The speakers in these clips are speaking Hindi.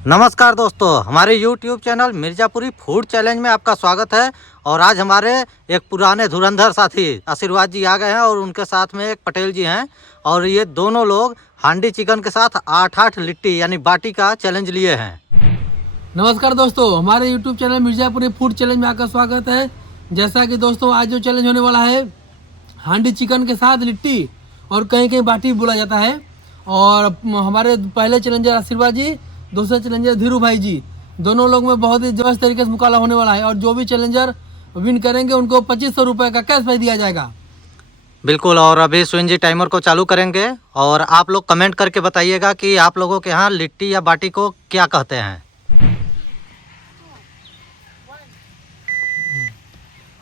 नमस्कार दोस्तों, हमारे YouTube channel Mirzapuri food challenge में आपका स्वागत है। और आज हमारे एक पुराने धुरंधर साथी आशीर्वाद जी आ गए हैं और उनके साथ में एक पटेल जी हैं। और ये दोनों लोग हांडी चिकन के साथ 8-8 लिट्टी यानी बाटी का चैलेंज लिए हैं। नमस्कार दोस्तों, हमारे YouTube channel Mirzapuri food challenge में आपका स्वागत है। जैसा कि दोस्तों आज जो चैलेंज होने वाला है हांडी चिकन के साथ लिट्टी और कहीं कहीं बाटी बोला जाता है। और हमारे पहले चैलेंजर आशीर्वाद जी, दूसरे चैलेंजर धीरू भाई जी, दोनों लोग में बहुत ही जबरदस्त तरीके से मुकाबला होने वाला है। और जो भी चैलेंजर विन करेंगे उनको 2500 रुपये का कैश प्राइज दिया जाएगा। बिल्कुल। और अभी सुइन जी टाइमर को चालू करेंगे और आप लोग कमेंट करके बताइएगा कि आप लोगों के यहाँ लिट्टी या बाटी को क्या कहते हैं।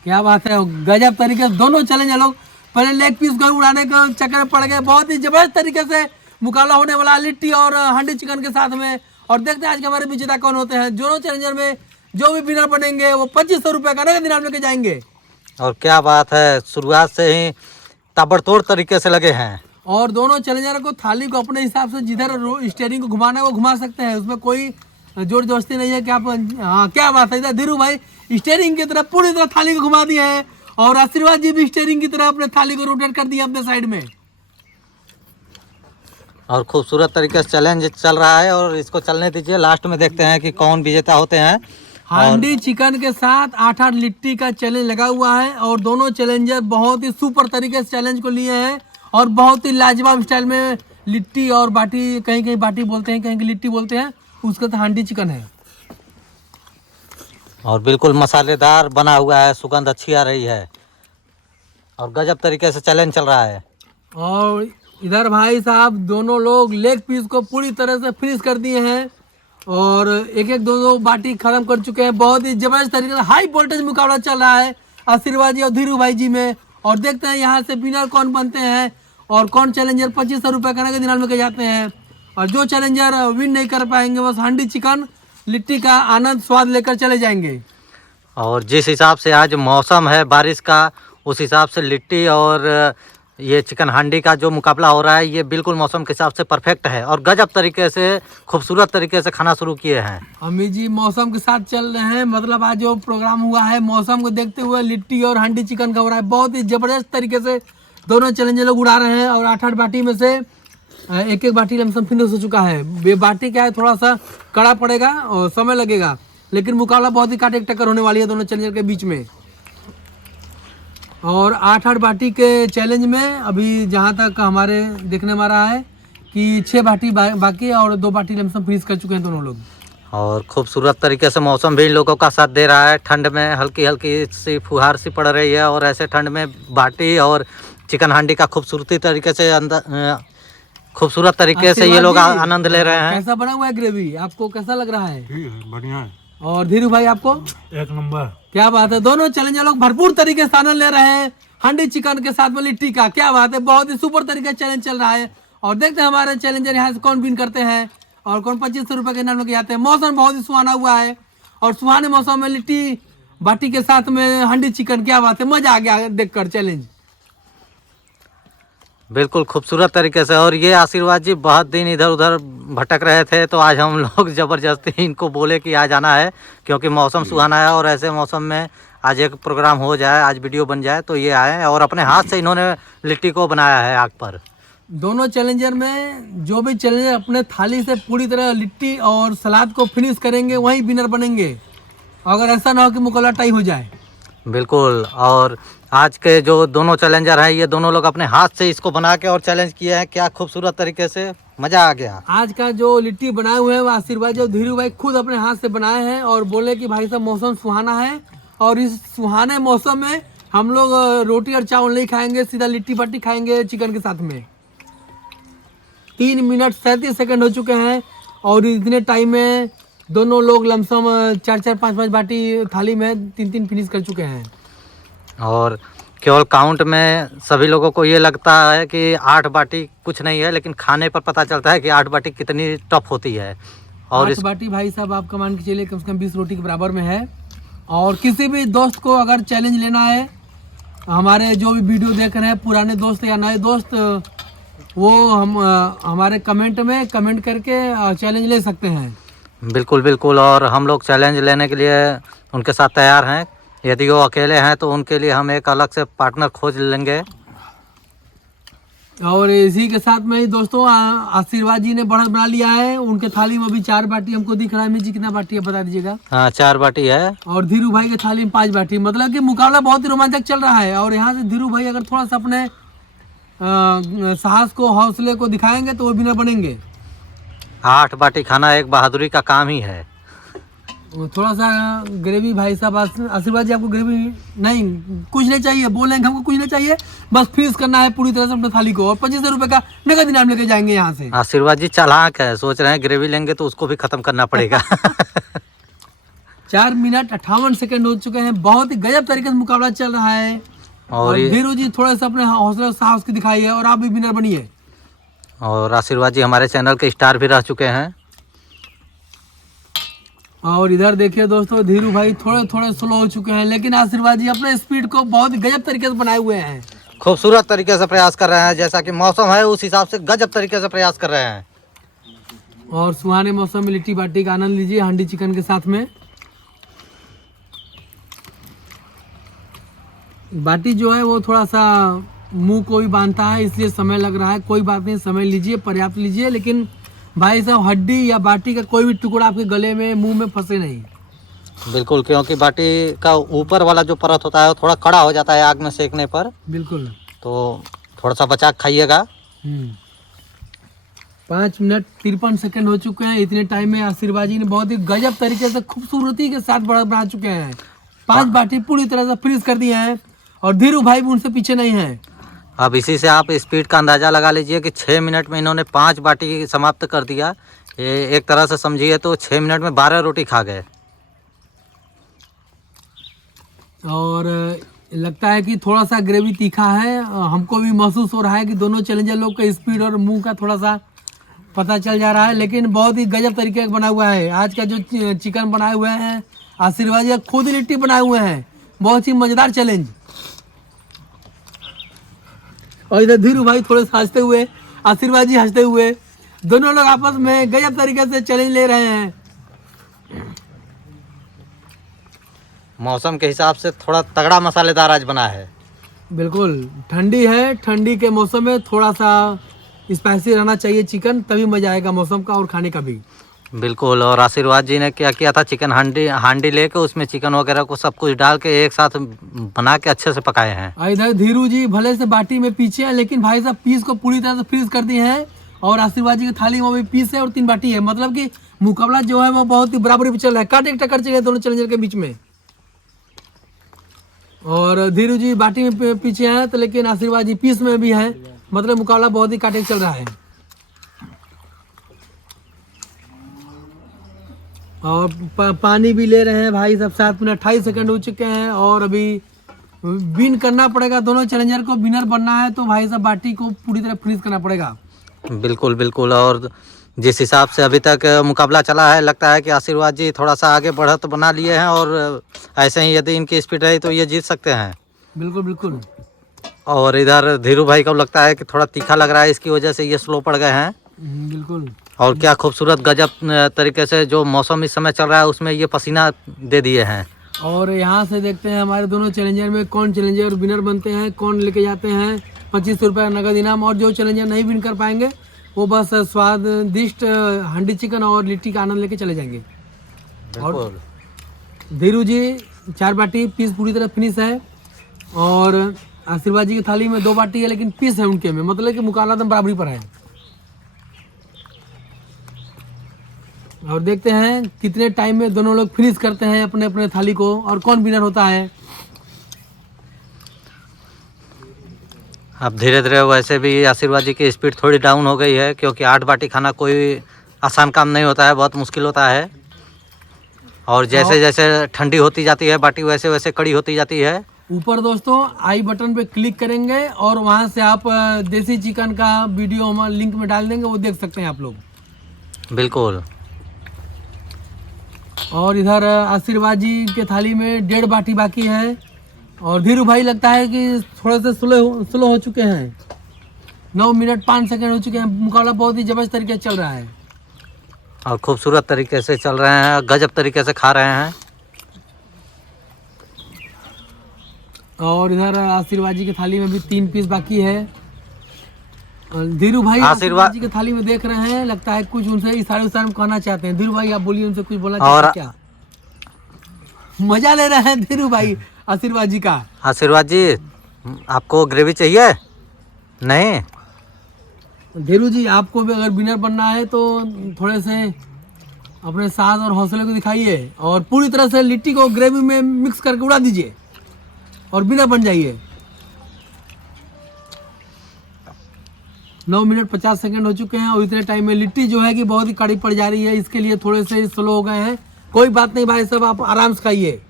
क्या बात है, गजब तरीके से दोनों चैलेंजर लोग पहले लेग पीस को उड़ाने का चक्कर में पड़ गए। बहुत ही जबरदस्त तरीके से मुकाबला होने वाला है लिट्टी और हांडी चिकन के साथ में। और देखते हैं आज के हमारे विजेता कौन होते हैं। दोनों चैलेंजर में जो भी विनर बनेंगे वो 2500 रुपये का नगद इनाम लेके जाएंगे। और क्या बात है, शुरुआत से ही ताबड़तोड़ तरीके से लगे हैं। और दोनों चैलेंजर को थाली को अपने हिसाब से जिधर स्टीयरिंग को घुमाना है वो घुमा सकते हैं, उसमें कोई जोर जबरदस्ती नहीं है कि आप। हाँ, क्या बात है, इधर धीरू भाई स्टीयरिंग की तरफ पूरी तरह थाली को घुमा दिए हैं और आशीर्वाद जी भी स्टीयरिंग की तरह अपने थाली को रोटेट कर दिया अपने साइड में। और खूबसूरत तरीके से चैलेंज चल रहा है और इसको चलने दीजिए। लास्ट में देखते हैं कि कौन विजेता होते हैं। हांडी चिकन के साथ 8-8 लिट्टी का चैलेंज लगा हुआ है और दोनों चैलेंजर बहुत ही सुपर तरीके से चैलेंज को लिए हैं और बहुत ही लाजवाब स्टाइल में लिट्टी और बाटी, कहीं कहीं बाटी बोलते हैं, कहीं कहीं लिट्टी बोलते हैं, उसका तो हांडी चिकन है। और बिल्कुल मसालेदार बना हुआ है, सुगंध अच्छी आ रही है और गजब तरीके से चैलेंज चल रहा है। और इधर भाई साहब दोनों लोग लेग पीस को पूरी तरह से फिनिश कर दिए हैं और एक एक दो बाटी खत्म कर चुके हैं। बहुत ही जबरदस्त तरीके से हाई वोल्टेज मुकाबला चल रहा है आशीर्वाद जी और धीरू भाई जी में। और देखते हैं यहाँ से विनर कौन बनते हैं और कौन चैलेंजर 2500 रुपये का नगद इनाम लेके जाते हैं। और जो चैलेंजर विन नहीं कर पाएंगे बस हांडी चिकन लिट्टी का आनंद स्वाद लेकर चले जाएंगे। और जिस हिसाब से आज मौसम है बारिश का, उस हिसाब से लिट्टी और ये चिकन हांडी का जो मुकाबला हो रहा है ये बिल्कुल मौसम के हिसाब से परफेक्ट है और गजब तरीके से खूबसूरत तरीके से खाना शुरू किए हैं। अम्मी जी मौसम के साथ चल रहे हैं, मतलब आज जो प्रोग्राम हुआ है मौसम को देखते हुए लिट्टी और हांडी चिकन का हो रहा है। बहुत ही जबरदस्त तरीके से दोनों चैलेंजर लोग उड़ा रहे हैं और 8-8 बाटी में से एक एक बाटी लमसम फिनिश हो चुका है। ये बाटी क्या है, थोड़ा सा कड़ा पड़ेगा और समय लगेगा, लेकिन मुकाबला बहुत ही कांटे टक्कर होने वाली है दोनों चैलेंजर के बीच में। और 8-8 बाटी के चैलेंज में अभी जहाँ तक हमारे देखने में आ रहा है कि 6 बाटी बाकी है और 2 बाटी लमसम फिनिश कर चुके हैं दोनों लोग। और खूबसूरत तरीके से मौसम भी इन लोगों का साथ दे रहा है। ठंड में हल्की हल्की सी फुहार सी पड़ रही है और ऐसे ठंड में बाटी और चिकन हांडी का खूबसूरत तरीके से ये लोग आनंद ले रहे हैं। कैसा बना हुआ है ग्रेवी, आपको कैसा लग रहा है? बढ़िया है। और धीरू भाई आपको? एक नंबर। क्या बात है, दोनों चैलेंजर लोग भरपूर तरीके से आनंद ले रहे हैं हांडी चिकन के साथ में लिट्टी का। क्या बात है, बहुत ही सुपर तरीके से चैलेंज चल रहा है। और देखते हैं हमारे चैलेंजर यहाँ से कौन विन करते हैं और कौन 2500 रुपये के इनाम लेके जाते हैं। मौसम बहुत ही सुहाना हुआ है और सुहाने मौसम में लिट्टी बाटी के साथ में हांडी चिकन, क्या बात है, मजा आ गया देखकर चैलेंज। बिल्कुल खूबसूरत तरीके से। और ये आशीर्वाद जी बहुत दिन इधर उधर भटक रहे थे तो आज हम लोग ज़बरदस्ती इनको बोले कि आ जाना है क्योंकि मौसम सुहाना है और ऐसे मौसम में आज एक प्रोग्राम हो जाए, आज वीडियो बन जाए तो ये आए और अपने हाथ से इन्होंने लिट्टी को बनाया है आग पर। दोनों चैलेंजर में जो भी चैलेंजर अपने थाली से पूरी तरह लिट्टी और सलाद को फिनिश करेंगे वही विनर बनेंगे, अगर ऐसा ना हो कि मुकाबला टाई हो जाए। बिल्कुल। और आज के जो दोनों चैलेंजर हैं ये दोनों लोग अपने हाथ से इसको बना के और चैलेंज किए हैं। क्या खूबसूरत तरीके से, मज़ा आ गया। आज का जो लिट्टी बनाए हुए हैं वो आशीर्वाद जो धीरू भाई खुद अपने हाथ से बनाए हैं और बोले कि भाई साहब मौसम सुहाना है और इस सुहाने मौसम में हम लोग रोटी और चावल नहीं खाएंगे, सीधा लिट्टी बाटी खाएंगे चिकन के साथ में। 3 मिनट 37 सेकंड हो चुके हैं और इतने टाइम में दोनों लोग लमसम 4-4 5-5 बाटी थाली में 3-3 फिनिश कर चुके हैं। और केवल काउंट में सभी लोगों को ये लगता है कि 8 बाटी कुछ नहीं है, लेकिन खाने पर पता चलता है कि 8 बाटी कितनी टफ होती है। और 8 बाटी भाई साहब आप मान के चलिए कम से कम 20 रोटी के बराबर में है। और किसी भी दोस्त को अगर चैलेंज लेना है, हमारे जो भी वीडियो देख रहे हैं पुराने दोस्त या नए दोस्त, वो हम हमारे कमेंट में कमेंट करके चैलेंज ले सकते हैं। बिल्कुल बिल्कुल। और हम लोग चैलेंज लेने के लिए उनके साथ तैयार हैं। यदि वो अकेले हैं तो उनके लिए हम एक अलग से पार्टनर खोज लेंगे। और इसी के साथ में ही दोस्तों आशीर्वाद जी ने बढ़त बना लिया है। उनके थाली में अभी 4 बाटी हमको दिख रहा है। अमित जी कितना बाटी है बता दीजिएगा। हाँ 4 बाटी है। और धीरू भाई के थाली में 5 बाटी। मतलब कि मुकाबला बहुत ही रोमांचक चल रहा है। और यहाँ से धीरू भाई अगर थोड़ा सा अपने साहस को हौसले को दिखाएंगे तो वो विनर बनेंगे। 8 बाटी खाना एक बहादुरी का काम ही है। थोड़ा सा ग्रेवी भाई साहब आशीर्वाद जी आपको ग्रेवी नहीं कुछ नहीं चाहिए बोल रहे हैं हमको कुछ नहीं चाहिए बस फ्रीज करना है पूरी तरह से अपने थाली को। और 2500 रुपये का नगद इनाम लेके जाएंगे यहाँ से। आशीर्वाद जी चालाक है, सोच रहे हैं ग्रेवी लेंगे तो उसको भी खत्म करना पड़ेगा। 4 मिनट 58 सेकंड हो चुके हैं। बहुत ही गजब तरीके से मुकाबला चल रहा है। और धीरू जी थोड़ा सा अपने हौसला साहस की दिखाइए और आप भी विनर बनिए। और आशीर्वाद जी हमारे चैनल के स्टार भी रह चुके हैं। और इधर देखिए दोस्तों धीरू भाई थोड़े थोड़े स्लो हो चुके हैं लेकिन आशीर्वाद जी अपने स्पीड को बहुत ही गजब तरीके से बनाए हुए हैं। खूबसूरत तरीके से प्रयास कर रहे हैं। जैसा कि मौसम है उस हिसाब से गजब तरीके से प्रयास कर रहे हैं। और सुहाने मौसम में लिट्टी बाटी का आनंद लीजिए हांडी चिकन के साथ में। बाटी जो है वो थोड़ा सा मुंह को भी बांधता है इसलिए समय लग रहा है। कोई बात नहीं समय लीजिए पर्याप्त लीजिए। लेकिन भाई साहब हड्डी या बाटी का कोई भी टुकड़ा आपके गले में मुंह में फंसे नहीं। बिल्कुल, क्योंकि बाटी का ऊपर वाला जो परत होता है वो थोड़ा कड़ा हो जाता है आग में सेकने पर। बिल्कुल तो थोड़ा सा बचा के खाइएगा। 5 मिनट 53 सेकंड हो चुके हैं। इतने टाइम में आशीर्वाद जी ने बहुत ही गजब तरीके से खूबसूरती के साथ बना चुके हैं। 5 बाटी पूरी तरह से फ्रीज कर दिए हैं और धीरू भाई भी उनसे पीछे नहीं है। अब इसी से आप स्पीड का अंदाज़ा लगा लीजिए कि 6 मिनट में इन्होंने 5 बाटी समाप्त कर दिया। ये एक तरह से समझिए तो 6 मिनट में 12 रोटी खा गए। और लगता है कि थोड़ा सा ग्रेवी तीखा है। हमको भी महसूस हो रहा है कि दोनों चैलेंजर लोग का स्पीड और मुंह का थोड़ा सा पता चल जा रहा है। लेकिन बहुत ही गजब तरीके का बना हुआ है। आज का जो चिकन बनाए हुए हैं आशीर्वाद जी खुद ही लिट्टी बनाए हुए हैं। बहुत ही मज़ेदार चैलेंज। और इधर धीरू भाई थोड़े से हंसते हुए आशीर्वाद जी हंसते हुए दोनों लोग आपस में गजब तरीके से चैलेंज ले रहे हैं। मौसम के हिसाब से थोड़ा तगड़ा मसालेदार आज बना है। बिल्कुल ठंडी है। ठंडी के मौसम में थोड़ा सा स्पाइसी रहना चाहिए चिकन तभी मज़ा आएगा मौसम का और खाने का भी। बिल्कुल। और आशीर्वाद जी ने क्या किया था चिकन हांडी लेके उसमें चिकन वगैरह को सब कुछ डाल के एक साथ बना के अच्छे से पकाए हैं। और इधर धीरू जी भले से बाटी में पीछे हैं लेकिन भाई साहब पीस को पूरी तरह से फ्रीज कर दिए हैं। और आशीर्वाद जी की थाली में भी पीस है और 3 बाटी है। मतलब कि मुकाबला जो है वो बहुत ही बराबरी पे चल रहा है। काट एक टक्कर चल रही है दोनों चैलेंजर के बीच में। और धीरू जी बाटी में पीछे हैं तो लेकिन आशीर्वाद जी पीस में भी है। मतलब मुकाबला बहुत ही काटे चल रहा है। और पानी भी ले रहे हैं भाई सब। 7 मिनट 28 सेकंड हो चुके हैं और अभी विन करना पड़ेगा। दोनों चैलेंजर को विनर बनना है तो भाई साहब बाटी को पूरी तरह फ्रीज करना पड़ेगा। बिल्कुल बिल्कुल। और जिस हिसाब से अभी तक मुकाबला चला है लगता है कि आशीर्वाद जी थोड़ा सा आगे बढ़त बना लिए हैं। और ऐसे ही यदि इनकी स्पीड रही तो ये जीत सकते हैं। बिल्कुल बिल्कुल। और इधर धीरू भाई को लगता है कि थोड़ा तीखा लग रहा है इसकी वजह से ये स्लो पड़ गए हैं। बिल्कुल। और क्या खूबसूरत गजब तरीके से जो मौसम इस समय चल रहा है उसमें ये पसीना दे दिए हैं। और यहाँ से देखते हैं हमारे दोनों चैलेंजर में कौन चैलेंजर विनर बनते हैं कौन लेके जाते हैं 2500 रुपये नगद इनाम। और जो चैलेंजर नहीं विन कर पाएंगे वो बस स्वादिष्ट हांडी चिकन और लिट्टी का आनंद लेके चले जाएंगे। और धीरू जी 4 बाटी पीस पूरी तरह फिनिश है। और आशीर्वाद जी की थाली में 2 बाटी है लेकिन पीस है उनके में। मतलब कि मुकाबला एकदम बराबरी पर है। और देखते हैं कितने टाइम में दोनों लोग फिनिश करते हैं अपने अपने थाली को और कौन विनर होता है। अब धीरे धीरे वैसे भी आशीर्वाद जी की स्पीड थोड़ी डाउन हो गई है क्योंकि 8 बाटी खाना कोई आसान काम नहीं होता है, बहुत मुश्किल होता है। और जैसे जैसे ठंडी होती जाती है बाटी वैसे वैसे कड़ी होती जाती है। ऊपर दोस्तों आई बटन पे क्लिक करेंगे और वहां से आप देसी चिकन का वीडियो हम लिंक में डाल देंगे वो देख सकते हैं आप लोग। बिल्कुल। और इधर आशीर्वाद जी के थाली में 1.5 बाटी बाकी है। और धीरू भाई लगता है कि थोड़े से स्लो हो चुके हैं। 9 मिनट 5 सेकंड हो चुके हैं। मुकाबला बहुत ही जबरदस्त तरीके से चल रहा है। और खूबसूरत तरीके से चल रहे हैं, गजब तरीके से खा रहे हैं। और इधर आशीर्वाद जी की थाली में भी 3 पीस बाकी है। और धीरू भाई आशीर्वाद आशीर्वाद जी की थाली में देख रहे हैं, लगता है कुछ उनसे इशारे में कहना चाहते हैं। धीरू भाई आप बोलिए, उनसे कुछ बोलना चाहते हैं क्या? मजा ले रहे हैं धीरू भाई आशीर्वाद जी का। आशीर्वाद जी, आपको ग्रेवी चाहिए? नहीं? धीरू जी, आपको भी अगर विनर बनना है तो थोड़े से अपने साहस और हौसले को दिखाइए और पूरी तरह से लिट्टी को ग्रेवी में मिक्स करके उड़ा दीजिए और विनर बन जाइए। 9 मिनट 50 सेकंड हो चुके हैं और इतने टाइम में लिट्टी जो है कि बहुत ही कड़ी पड़ जा रही है, इसके लिए थोड़े से स्लो हो गए हैं। कोई बात नहीं भाई साहब, आप आराम से खाइए,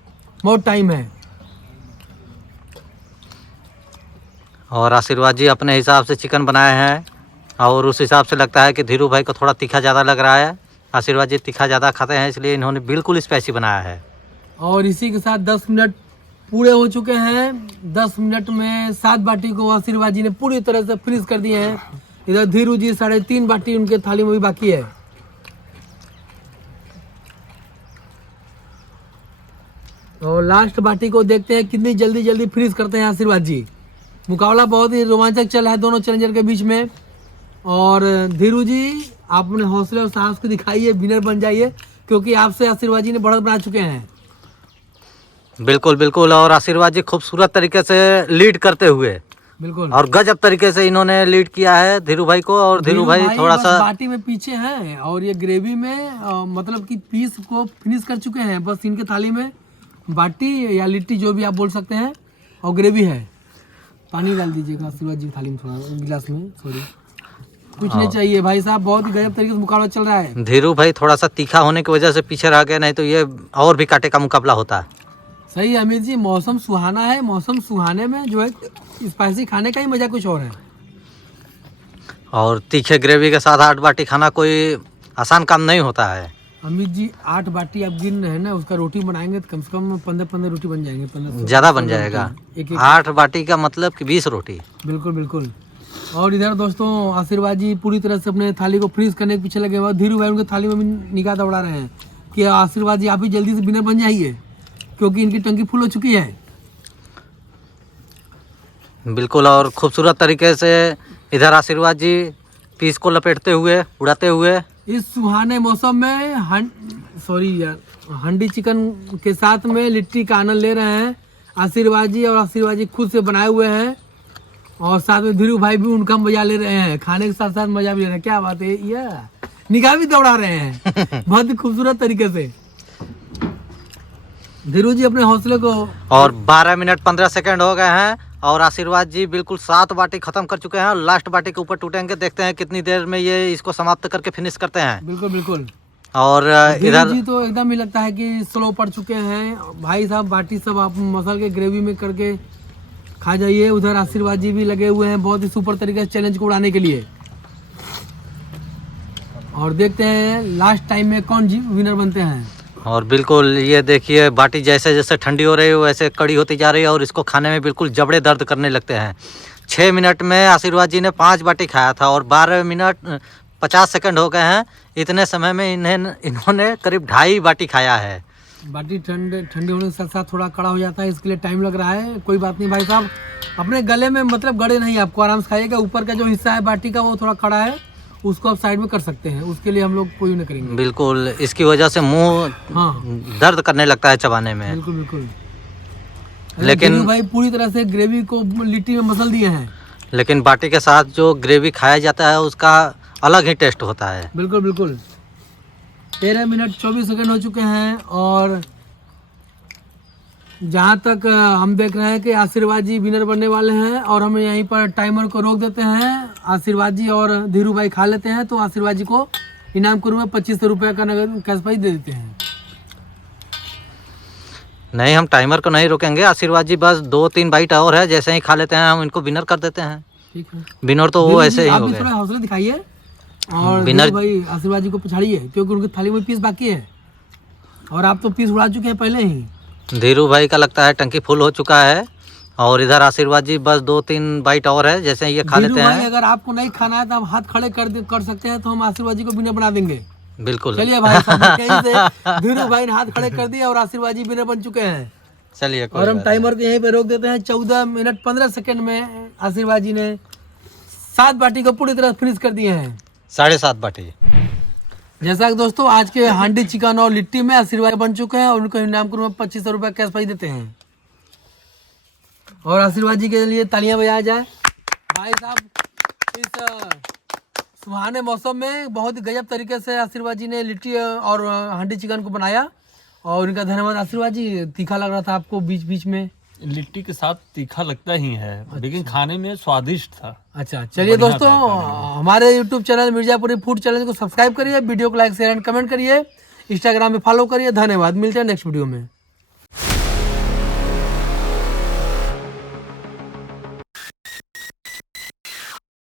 बहुत टाइम है। और आशीर्वाद जी अपने हिसाब से चिकन बनाए हैं और उस हिसाब से लगता है कि धीरू भाई को थोड़ा तीखा ज़्यादा लग रहा है। आशीर्वाद जी तीखा ज़्यादा खाते हैं, इसलिए इन्होंने बिल्कुल स्पाइसी बनाया है। और इसी के साथ 10 मिनट पूरे हो चुके हैं। 10 मिनट में 7 बाटी को आशीर्वाद जी ने पूरी तरह से फ्रीज कर दिए हैं। इधर धीरू जी 3.5 बाटी उनके थाली में भी बाकी है। और लास्ट बाटी को देखते हैं कितनी जल्दी जल्दी फ्रीज करते हैं आशीर्वाद जी। मुकाबला बहुत ही रोमांचक चल रहा है दोनों चैलेंजर के बीच में। और धीरू जी, आप अपने हौसले और साहस को दिखाइए, विनर बन जाइए, क्योंकि आपसे आशीर्वाद जी ने बढ़त बना चुके हैं। बिल्कुल बिल्कुल। और आशीर्वाद जी खूबसूरत तरीके से लीड करते हुए बिल्कुल और गजब तरीके से इन्होंने लीड किया है धीरू भाई को। और धीरू भाई थोड़ा बस सा बाटी में पीछे हैं और ये ग्रेवी में मतलब कि पीस को फिनिश कर चुके हैं। बस इनके थाली में बाटी या लिट्टी जो भी आप बोल सकते हैं और ग्रेवी है। पानी डाल दीजिएगा आशीर्वाद जी थाली में, थोड़ा गिलास में, सॉरी कुछ नहीं चाहिए भाई साहब। बहुत ही गजब तरीके से मुकाबला चल रहा है। धीरू भाई थोड़ा सा तीखा होने की वजह से पीछे रह गए, नहीं तो ये और भी कांटे का मुकाबला होता। सही है अमित जी, मौसम सुहाना है। मौसम सुहाने में जो है स्पाइसी खाने का ही मजा कुछ और है। और तीखे ग्रेवी के साथ 8 बाटी खाना कोई आसान काम नहीं होता है। अमित जी 8 बाटी आप गिन रहे हैं ना, उसका रोटी बनाएंगे तो कम से कम 15 रोटी बन जाएंगे। 15 ज़्यादा बन जाएगा। एक 8 बाटी का मतलब कि 20 रोटी। बिल्कुल बिल्कुल। और इधर दोस्तों आशीर्वाद जी पूरी तरह से अपने थाली को फ्रीज करने के पीछे लगे हुए। धीरू भाई उनके थाली में भी निगाह दौड़ा रहे हैं कि आशीर्वाद जी आप ही जल्दी से विनर बन जाइए, क्योंकि इनकी टंकी फुल हो चुकी है। बिल्कुल। और खूबसूरत तरीके से इधर आशीर्वाद जी पीस को लपेटते हुए, उड़ाते हुए इस सुहाने मौसम में हंडी चिकन के साथ में लिट्टी का आनंद ले रहे हैं आशीर्वाद जी। और आशीर्वाद जी खुद से बनाए हुए हैं और साथ में धीरू भाई भी उनका मजा ले रहे हैं, खाने के साथ साथ मजा भी ले रहे हैं। क्या बात है, ये निगाह भी दौड़ा रहे हैं बहुत ही खूबसूरत तरीके से। धीरू जी अपने हौसले को। और 12 मिनट 15 सेकंड हो गए हैं और आशीर्वाद जी बिल्कुल 7 बाटी खत्म कर चुके हैं और लास्ट बाटी के ऊपर टूटेंगे। देखते हैं कितनी देर में ये इसको समाप्त करके फिनिश करते हैं। बिल्कुल बिल्कुल। और इधर जी तो एकदम ही लगता है कि स्लो पड़ चुके हैं भाई साहब। बाटी सब आप मसल के ग्रेवी में करके खा जाइए। उधर आशीर्वाद जी भी लगे हुए हैं बहुत ही सुपर तरीके से चैलेंज को उड़ाने के लिए। और देखते हैं लास्ट टाइम में कौन विनर बनते हैं। और बिल्कुल ये देखिए, बाटी जैसे जैसे ठंडी हो रही है वैसे कड़ी होती जा रही है और इसको खाने में बिल्कुल जबड़े दर्द करने लगते हैं। 6 मिनट में आशीर्वाद जी ने 5 बाटी खाया था और 12 मिनट 50 सेकंड हो गए हैं। इतने समय में इन्होंने करीब 2.5 बाटी खाया है। बाटी ठंडी होने के साथ साथ थोड़ा कड़ा हो जाता है, इसके लिए टाइम लग रहा है। कोई बात नहीं भाई साहब, अपने गले में मतलब गड़े नहीं, आपको आराम से खाइएगा। ऊपर का जो हिस्सा है बाटी का वो थोड़ा कड़ा है, उसको आप साइड में कर सकते हैं, उसके लिए हम लोग कोई नहीं करेंगे। बिल्कुल, इसकी वजह से मुंह दर्द करने लगता है चबाने में। बिल्कुल बिल्कुल। लेकिन भाई पूरी तरह से ग्रेवी को लिट्टी में मसल दिए हैं। लेकिन बाटी के साथ जो ग्रेवी खाया जाता है उसका अलग ही टेस्ट होता है। बिल्कुल बिल्कुल। 13 मिनट 24 सेकंड हो चुके हैं और जहाँ तक हम देख रहे हैं कि आशीर्वाद जी विनर बनने वाले हैं। और हम यहीं पर टाइमर को रोक देते हैं। आशीर्वाद जी और धीरू भाई खा लेते हैं तो आशीर्वाद जी को इनाम के रूप में 2500 रुपये का नगद कैश प्राइज दे देते हैं। नहीं, हम टाइमर को नहीं रोकेंगे। आशीर्वाद जी बस 2-3 बाइट और है, जैसे ही खा लेते हैं हम इनको विनर कर देते हैं। ठीक है, विनर तो वो ऐसे ही आप हो भी गए। थोड़ा हौसला दिखाइए और विनर भाई आशीर्वाद जी को पछाड़िए, क्योंकि उनकी थाली में पीस बाकी है और आप तो पीस उड़ा चुके हैं पहले ही। धीरू भाई का लगता है टंकी फुल हो चुका है और इधर आशीर्वाद जी बस 2-3 बाइट और है, जैसे ये खा लेते भाई हैं। अगर आपको नहीं खाना है तो आप हाथ खड़े कर सकते हैं, तो हम आशीर्वाद जी को विनर बना देंगे। बिल्कुल। चलिए भाई साहब कहीं से धीरू भाई ने हाथ खड़े कर दिए और आशीर्वाद जी विनर बन चुके हैं। चलिए कोई और हम बात टाइमर को यहीं पे रोक देते हैं। 14 मिनट 15 सेकंड में आशीर्वाद जी ने 7 बाटी को पूरी तरह फिनिश कर दिए हैं। नहीं। 7.5 बाटी। जैसा कि दोस्तों आज के हांडी चिकन और लिट्टी में आशीर्वाद बन चुके हैं और उनको इनाम के रूप में 2500 रुपये कैश प्राइज देते हैं। और आशीर्वाद जी के लिए तालियां बजाया जाए। भाई साहब इस सुहाने मौसम में बहुत ही गजब तरीके से आशीर्वाद जी ने लिट्टी और हांडी चिकन को बनाया और उनका धन्यवाद। आशीर्वाद जी तीखा लग रहा था आपको बीच बीच में? लिट्टी के साथ तीखा लगता ही है, लेकिन खाने में स्वादिष्ट था। अच्छा चलिए दोस्तों, हमारे YouTube channel Mirzapuri food channel को सब्सक्राइब करिए, वीडियो को लाइक शेयर एंड कमेंट करिए, इंस्टाग्राम पे फॉलो करिए। धन्यवाद, मिलते हैं नेक्स्ट वीडियो में।